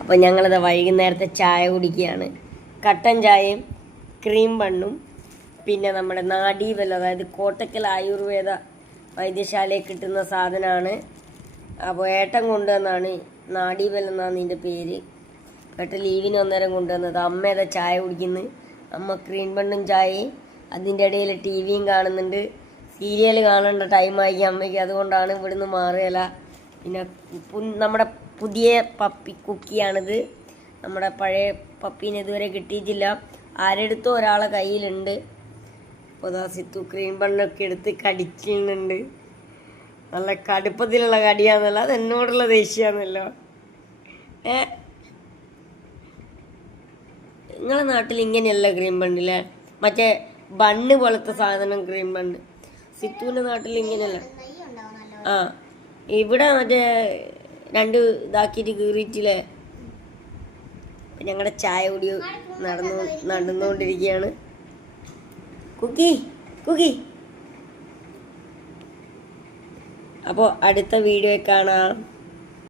അപ്പോൾ ഞങ്ങളത് വൈകുന്നേരത്തെ ചായ കുടിക്കുകയാണ്. കട്ടൻ ചായയും ക്രീം ബണ്ണും പിന്നെ നമ്മുടെ നാഡീവൽ അതായത് കോട്ടക്കൽ ആയുർവേദ വൈദ്യശാലയിൽ കിട്ടുന്ന സാധനമാണ്. അപ്പോൾ ഏട്ടൻ കൊണ്ടുവന്നാണ് നാഡീവൽ എന്നാണ് ഇതിന്റെ പേര്. ഏട്ടൻ ലീവിന് അന്നേരം കൊണ്ടുവന്നത്. അമ്മ ഏതാ ചായ കുടിക്കുന്നു? അമ്മ ക്രീം ബണ്ണും ചായയും അതിന്റെ ഇടയിൽ ടി വിയും കാണുന്നുണ്ട്. സീരിയൽ കാണേണ്ട ടൈമായി അമ്മയ്ക്ക്. അതുകൊണ്ടാണ് ഇവിടുന്ന് മാറുകയില്ല പിന്നെ നമ്മുടെ പുതിയ പപ്പി കുക്കിയാണിത്. നമ്മുടെ പഴയ പപ്പീനെ ഇതുവരെ കിട്ടിയിട്ടില്ല. ആരെടുത്തോ ഒരാളെ കയ്യിലുണ്ട്. അപ്പോൾ അതാ സിത്തു ക്രീം ബണ്ണൊക്കെ എടുത്ത് കടിക്കുന്നുണ്ട് നല്ല കടുപ്പത്തിലുള്ള കടിയാന്നല്ല അത് എന്നോടുള്ള ദേഷ്യമാണല്ലോ ഏ? നിങ്ങളെ നാട്ടിൽ ഇങ്ങനെയല്ല ക്രീം ബണ്ണില്ലേ മറ്റേ ബണ്ണ് പോലത്തെ സാധനം ക്രീം ബണ്ണ് സിത്തുവിന്റെ നാട്ടിൽ ഇങ്ങനെയല്ല. ആ ഇവിടെ മറ്റേ രണ്ട് ഇതാക്കിയിട്ട് കീറിയിട്ടില്ലേ? ഞങ്ങളുടെ ചായ കുടി നടന്നു നടന്നുകൊണ്ടിരിക്കുകയാണ്. കുക്കി കുക്കി. അപ്പോൾ അടുത്ത വീഡിയോ കാണാം.